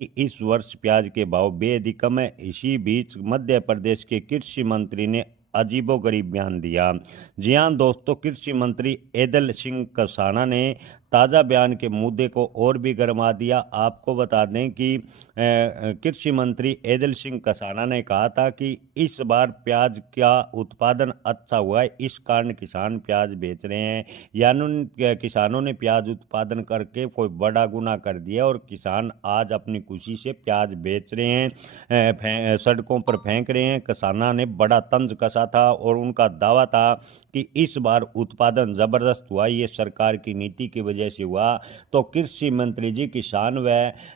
कि इस वर्ष प्याज के भाव बेहद ही कम है। इसी बीच मध्य प्रदेश के कृषि मंत्री ने अजीबोगरीब बयान दिया। जी हाँ दोस्तों, कृषि मंत्री ऐदल सिंह कसाना ने ताज़ा बयान के मुद्दे को और भी गरमा दिया। आपको बता दें कि कृषि मंत्री ऐदल सिंह कसाना ने कहा था कि इस बार प्याज का उत्पादन अच्छा हुआ है, इस कारण किसान प्याज बेच रहे हैं। यानी किसानों ने प्याज उत्पादन करके कोई बड़ा गुनाह कर दिया और किसान आज अपनी खुशी से प्याज बेच रहे हैं, सड़कों पर फेंक रहे हैं। किसाना ने बड़ा तंज कसा था और उनका दावा था कि इस बार उत्पादन जबरदस्त हुआ, ये सरकार की नीति की वजह से हुआ। तो कृषि मंत्री जी, किसान व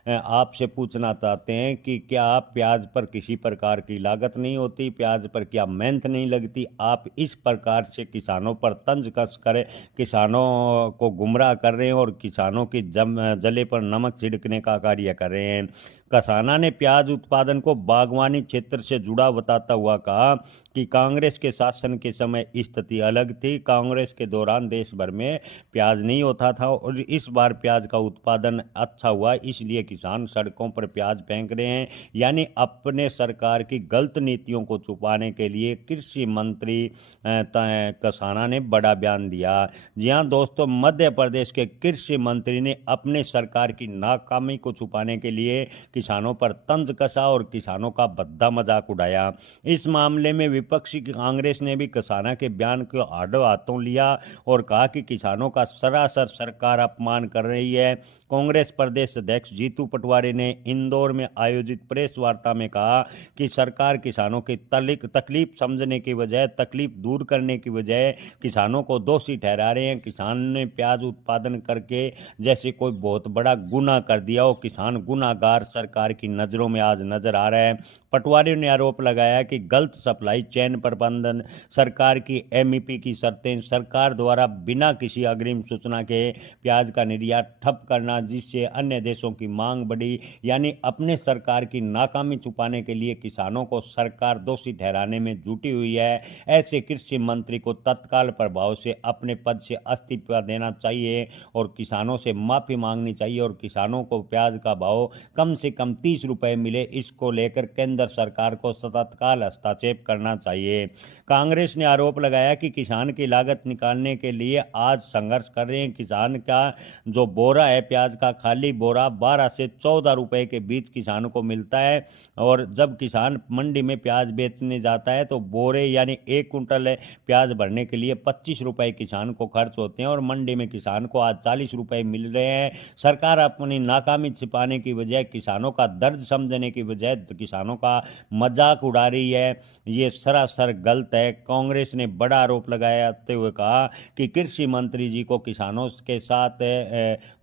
आपसे पूछना चाहते हैं कि क्या प्याज पर किसी प्रकार की लागत नहीं होती, प्याज पर क्या मेहनत नहीं लगती? आप इस प्रकार से किसानों पर तंज कस कर किसानों को गुमराह कर रहे हैं और किसानों की जले पर नमक छिड़कने का कार्य कर रहे हैं। कसाना ने प्याज उत्पादन को बागवानी क्षेत्र से जुड़ा बताता हुआ कहा कि कांग्रेस के शासन के समय स्थिति अलग थी। कांग्रेस के दौरान देश भर में प्याज नहीं होता था और इस बार प्याज का उत्पादन अच्छा हुआ, इसलिए किसान सड़कों पर प्याज फेंक रहे हैं। यानी अपने सरकार की गलत नीतियों को छुपाने के लिए कृषि मंत्री कसाना ने बड़ा बयान दिया। जी हाँ दोस्तों, मध्य प्रदेश के कृषि मंत्री ने अपने सरकार की नाकामी को छुपाने के लिए किसानों पर तंज कसा और किसानों का भद्दा मजाक उड़ाया। इस मामले में विपक्षी कांग्रेस ने भी कसाना के बयान को आड़े हाथों लिया और कहा कि किसानों का सरासर सरकार अपमान कर रही है। कांग्रेस प्रदेश अध्यक्ष जीतू पटवारी ने इंदौर में आयोजित प्रेस वार्ता में कहा कि सरकार किसानों की तकलीफ समझने की बजाय, तकलीफ दूर करने की बजाय किसानों को दोषी ठहरा रहे हैं। किसान ने प्याज उत्पादन करके जैसे कोई बहुत बड़ा गुनाह कर दिया हो, किसान गुनाहगार सरकार की नज़रों में आज नजर आ रहा है। पटवारी ने आरोप लगाया कि गलत सप्लाई चेन प्रबंधन, सरकार की एमईपी की शर्तें, सरकार द्वारा बिना किसी अग्रिम सूचना के प्याज का निर्यात ठप करना, जिससे अन्य देशों की मांग बढ़ी। यानी अपने सरकार की नाकामी छुपाने के लिए किसानों को सरकार दोषी ठहराने में जुटी हुई है। ऐसे कृषि मंत्री को तत्काल प्रभाव से अपने पद से इस्तीफा देना चाहिए और किसानों से माफी मांगनी चाहिए और किसानों को प्याज का भाव कम से कम 30 रुपए मिले, इसको लेकर केंद्र सरकार को तत्काल हस्तक्षेप करना चाहिए। कांग्रेस ने आरोप लगाया कि किसान की लागत निकालने के लिए आज संघर्ष कर रहे हैं। किसान का जो बोरा है प्याज का, खाली बोरा 12 से 14 रुपए के बीच किसान को मिलता है और जब किसान मंडी में प्याज बेचने जाता है तो बोरे यानी 1 कुंटल प्याज भरने के लिए 25 रुपए किसान को खर्च होते हैं और मंडी में किसान को आज 40 रुपए मिल रहे हैं। सरकार अपनी नाकामी छिपाने की बजाय, किसानों का दर्द समझने की बजाय किसानों का मजाक उड़ा रही है। ये सरासर गलत है। कांग्रेस ने बड़ा आरोप लगाते हुए कहा कि कृषि मंत्री जी को किसानों के साथ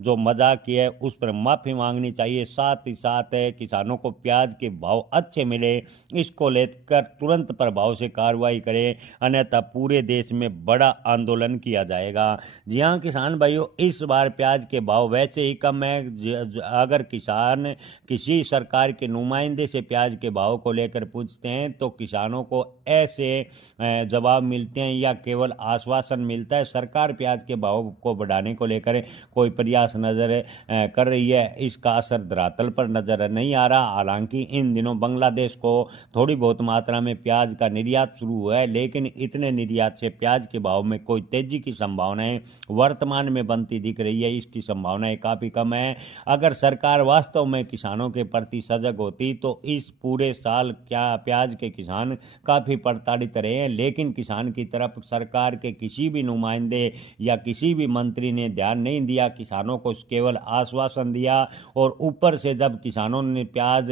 जो मजाक किया है उस पर माफी मांगनी चाहिए। साथ ही साथ किसानों को प्याज के भाव अच्छे मिले, इसको लेकर तुरंत प्रभाव से कार्रवाई करें, अन्यथा पूरे देश में बड़ा आंदोलन किया जाएगा। जी हाँ किसान भाइयों, इस बार प्याज के भाव वैसे ही कम है। अगर किसान किसी सरकार के नुमाइंदे से प्याज के भाव को लेकर पूछते हैं तो किसानों को ऐसे जवाब मिलते हैं या केवल आश्वासन मिलता है। सरकार प्याज के भाव को बढ़ाने को लेकर कोई प्रयास नजर कर रही है, इसका असर धरातल पर नजर नहीं आ रहा। हालांकि इन दिनों बांग्लादेश को थोड़ी बहुत मात्रा में प्याज का निर्यात शुरू हुआ है, लेकिन इतने निर्यात से प्याज के भाव में कोई तेजी की संभावनाएं वर्तमान में बनती दिख रही है, इसकी संभावनाएं काफ़ी कम है। अगर सरकार वास्तव में किसानों के प्रति सजग होती तो इस पूरे साल क्या प्याज के किसान काफ़ी प्रताड़ित रहे हैं, लेकिन किसान की तरफ सरकार के किसी भी नुमाइंदे या किसी भी मंत्री ने ध्यान नहीं दिया। किसानों को केवल आश्वासन दिया और ऊपर से जब किसानों ने प्याज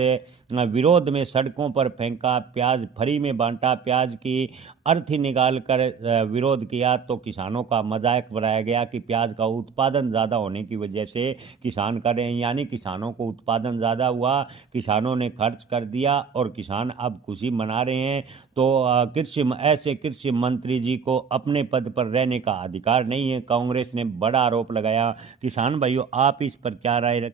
विरोध में सड़कों पर फेंका, प्याज फ्री में बांटा, प्याज की अर्थी निकाल कर विरोध किया तो किसानों का मजाक बनाया गया कि प्याज का उत्पादन ज़्यादा होने की वजह से किसान कर रहे हैं। यानी किसानों को उत्पादन ज़्यादा हुआ, किसानों ने खर्च कर दिया और किसान अब खुशी मना रहे हैं। तो ऐसे कृषि मंत्री जी को अपने पद पर रहने का अधिकार नहीं है। कांग्रेस ने बड़ा आरोप लगाया। किसान भाइयों, आप इस पर क्या राय रखें?